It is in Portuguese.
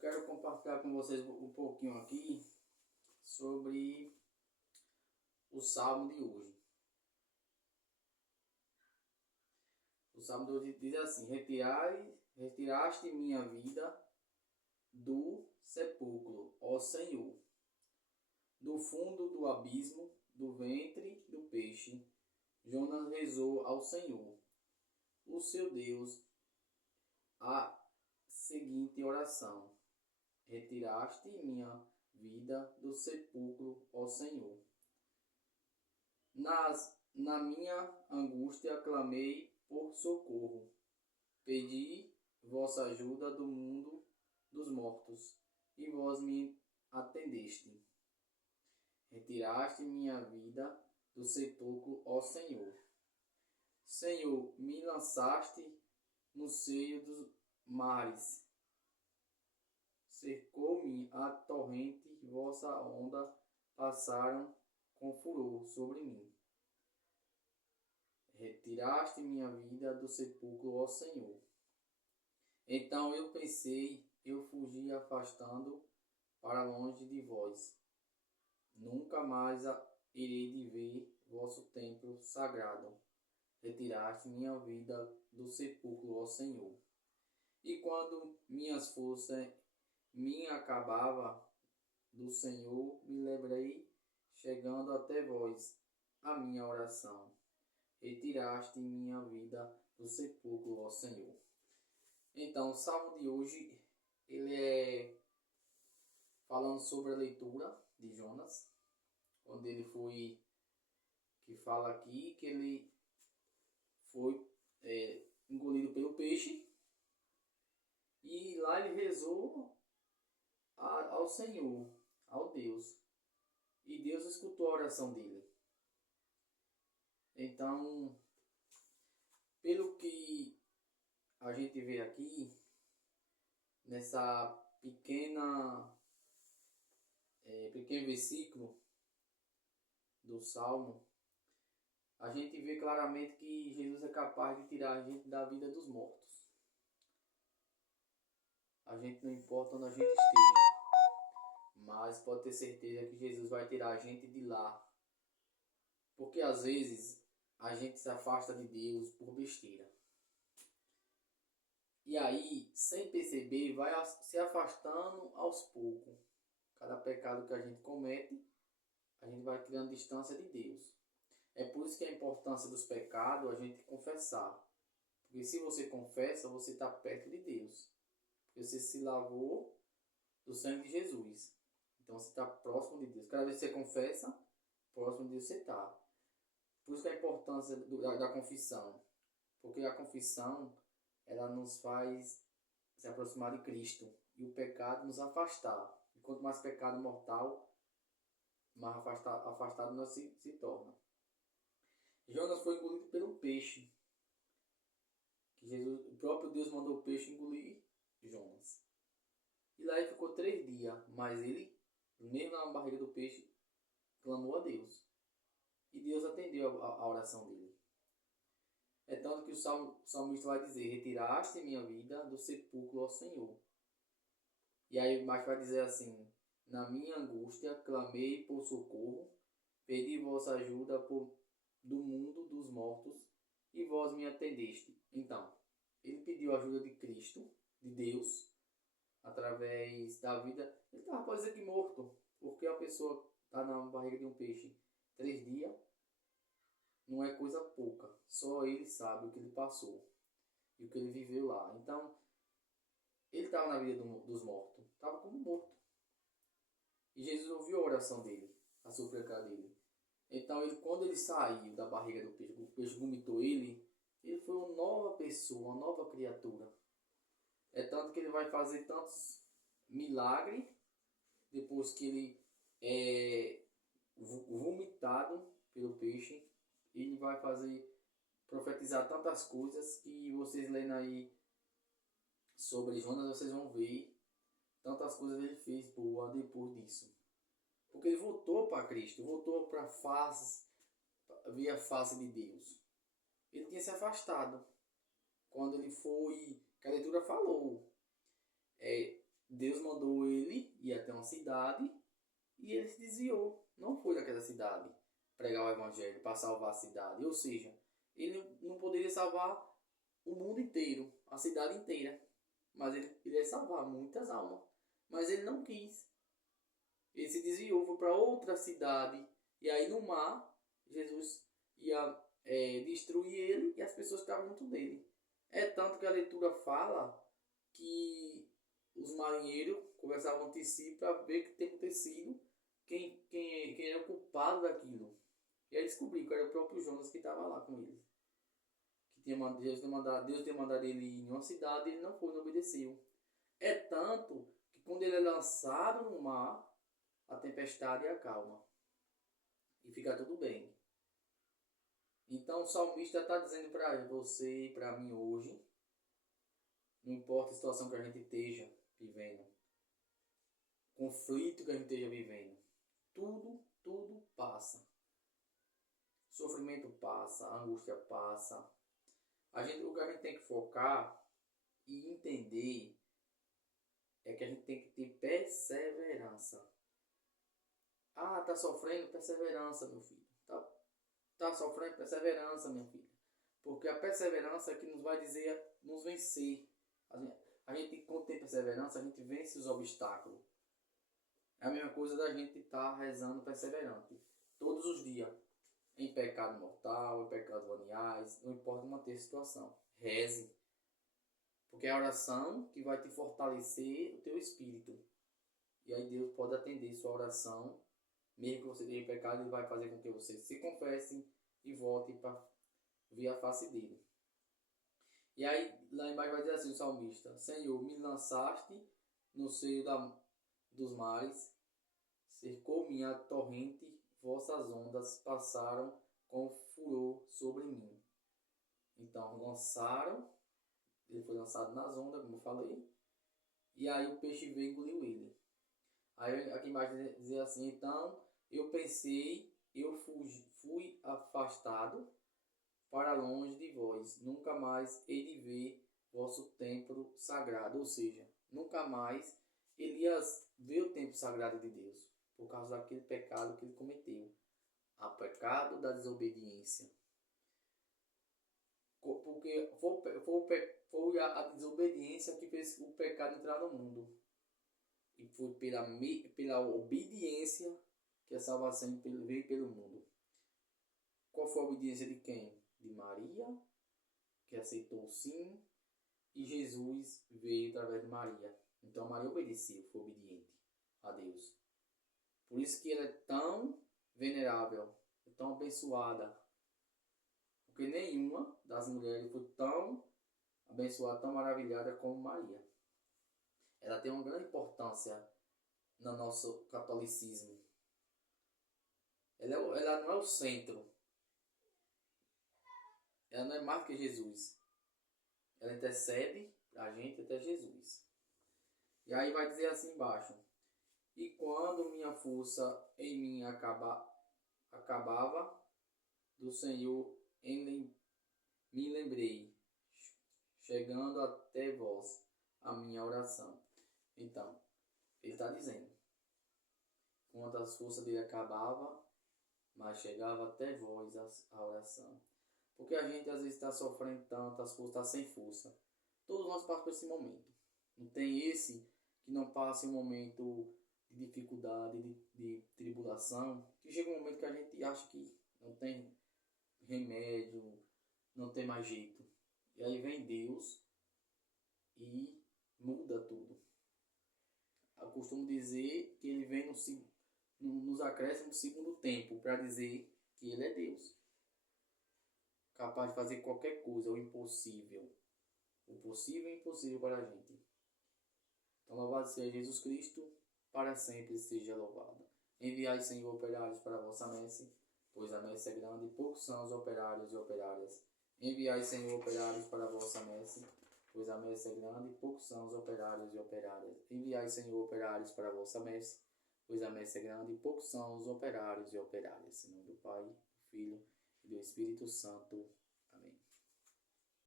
quero compartilhar com vocês um pouquinho aqui sobre o Salmo de hoje. O Salmo de hoje diz assim: retiraste minha vida do sepulcro, ó Senhor, do fundo do abismo, do ventre do peixe. Jonas rezou ao Senhor, o seu Deus, a seguinte oração: retiraste minha vida do sepulcro, ó Senhor. Na minha angústia clamei por socorro. Pedi vossa ajuda do mundo dos mortos, e vós me atendeste. Retiraste minha vida do sepulcro, ó Senhor. Senhor, me lançaste no seio dos mares. Cercou-me a torrente, vossa onda passaram com furor sobre mim. Retiraste minha vida do sepulcro, ó Senhor. Então eu pensei, eu fugi afastando para longe de vós. Nunca mais irei de ver vosso templo sagrado. Retiraste minha vida do sepulcro, ó Senhor. E quando minhas forças me acabava, do Senhor me lembrei, chegando até vós, a minha oração. Retiraste minha vida do sepulcro, ó Senhor. Então, o salmo de hoje, ele é falando sobre a leitura de Jonas, onde ele foi, que fala aqui, que ele foi engolido pelo peixe, e lá ele rezou ao Senhor, ao Deus, e Deus escutou a oração dele. Então, pelo que a gente vê aqui, nessa pequeno versículo do Salmo, a gente vê claramente que Jesus é capaz de tirar a gente da vida dos mortos. A gente não importa onde a gente esteja, mas pode ter certeza que Jesus vai tirar a gente de lá. Porque às vezes a gente se afasta de Deus por besteira. E aí, sem perceber, vai se afastando aos poucos. Cada pecado que a gente comete, a gente vai criando distância de Deus. É por isso que a importância dos pecados a gente confessar. Porque se você confessa, você está perto de Deus. Porque você se lavou do sangue de Jesus. Então você está próximo de Deus. Cada vez que você confessa, próximo de Deus você está. Por isso que a importância da confissão. Porque a confissão, ela nos faz se aproximar de Cristo. E o pecado nos afastar. E quanto mais pecado mortal, mais afastado nós se torna. Jonas foi engolido pelo peixe. Que Jesus, o próprio Deus mandou o peixe engolir Jonas. E lá ele ficou 3 dias. Mas ele, mesmo na barriga do peixe, clamou a Deus. E Deus atendeu a oração dele. É tanto que o salmista vai dizer: retiraste minha vida do sepulcro, ó Senhor. E aí mais vai dizer assim: na minha angústia clamei por socorro, pedi vossa ajuda do mundo dos mortos, e vós me atendeste. Então, ele pediu a ajuda de Cristo, de Deus, através da vida. Ele estava, pode dizer que morto, porque a pessoa está na barriga de um peixe 3 dias, não é coisa pouca. Só ele sabe o que ele passou e o que ele viveu lá. Então, ele estava na vida dos mortos, estava como morto. E Jesus ouviu a oração dele, a súplica dele. Então, quando ele saiu da barriga do peixe, o peixe vomitou ele foi uma nova pessoa, uma nova criatura. É tanto que ele vai fazer tantos milagres depois que ele é vomitado pelo peixe. Ele vai profetizar tantas coisas que vocês lendo aí sobre Jonas, vocês vão ver tantas coisas que ele fez boa depois disso. Porque ele voltou para Cristo, voltou para ver a face de Deus. Ele tinha se afastado. Quando ele foi, que a leitura falou, Deus mandou ele ir até uma cidade e ele se desviou. Não foi daquela cidade pregar o evangelho para salvar a cidade. Ou seja, ele não poderia salvar o mundo inteiro, a cidade inteira. Mas ele queria salvar muitas almas. Mas ele não quis. Ele se desviou, foi para outra cidade. E aí no mar, Jesus ia destruir ele e as pessoas ficavam junto dele. É tanto que a leitura fala que os marinheiros conversavam entre si para ver o que tinha acontecido, quem era o culpado daquilo. E aí descobriu que era o próprio Jonas que estava lá com eles. Que Deus tinha mandado ele ir em uma cidade e ele não foi, não obedeceu. É tanto que quando ele é lançado no mar, a tempestade acalma. E fica tudo bem. Então o salmista está dizendo para você e para mim hoje, não importa a situação que a gente esteja vivendo, conflito que a gente esteja vivendo, tudo passa. Sofrimento passa, angústia passa. O que a gente tem que focar e entender é que a gente tem que ter perseverança. Ah, tá sofrendo? Perseverança, meu filho. Tá sofrendo? Perseverança, minha filha. Porque a perseverança é que nos vai dizer, nos vencer. A gente, quando tem perseverança, a gente vence os obstáculos. É a mesma coisa da gente estar rezando perseverante. Todos os dias. Em pecado mortal, em pecado veniais, não importa manter a situação. Reze. Porque é a oração que vai te fortalecer o teu espírito. E aí Deus pode atender sua oração. Mesmo que você tenha pecado, Ele vai fazer com que você se confesse e volte para ver a face dele. E aí, lá embaixo vai dizer assim o salmista: Senhor, me lançaste no seio dos mares, cercou-me a torrente, vossas ondas passaram com furor sobre mim. Então, ele foi lançado nas ondas, como eu falei, e aí o peixe veio e engoliu ele. Aí aqui embaixo diz assim: então eu pensei, eu fui afastado para longe de vós, nunca mais hei de ver vosso templo sagrado. Ou seja, nunca mais Elias vê o templo sagrado de Deus, por causa daquele pecado que ele cometeu, o pecado da desobediência. Porque foi a desobediência que fez o pecado entrar no mundo. E foi pela obediência que a salvação veio pelo mundo. Qual foi a obediência de quem? De Maria, que aceitou sim, e Jesus veio através de Maria. Então Maria obedeceu, foi obediente a Deus. Por isso que ela é tão venerável, tão abençoada. Porque nenhuma das mulheres foi tão abençoada, tão maravilhada como Maria. Ela tem uma grande importância no nosso catolicismo. Ela não é o centro. Ela não é mais que Jesus. Ela intercede a gente até Jesus. E aí vai dizer assim embaixo: e quando minha força em mim acabava, do Senhor me lembrei, chegando até vós a minha oração. Então, ele está dizendo, quando as forças dele acabavam, mas chegava até vós a oração. Porque a gente às vezes está sofrendo tanto, as forças estão sem força. Todos nós passamos por esse momento. Não tem esse que não passe um momento de dificuldade, de tribulação, que chega um momento que a gente acha que não tem remédio, não tem mais jeito. E aí vem Deus e muda tudo. Eu costumo dizer que ele vem nos acréscimos do segundo tempo para dizer que ele é Deus, capaz de fazer qualquer coisa, o impossível. O possível e impossível para a gente. Então louvado seja Jesus Cristo, para sempre seja louvado. Enviai, Senhor, operários para a vossa messe, pois a messe é grande e poucos são os operários e operárias. Enviai, Senhor, operários para a vossa messe, pois a messe é grande e poucos são os operários e operárias. Enviai, Senhor, operários para a vossa messe, pois a messe é grande e poucos são os operários e operárias. Em nome do Pai, do Filho e do Espírito Santo.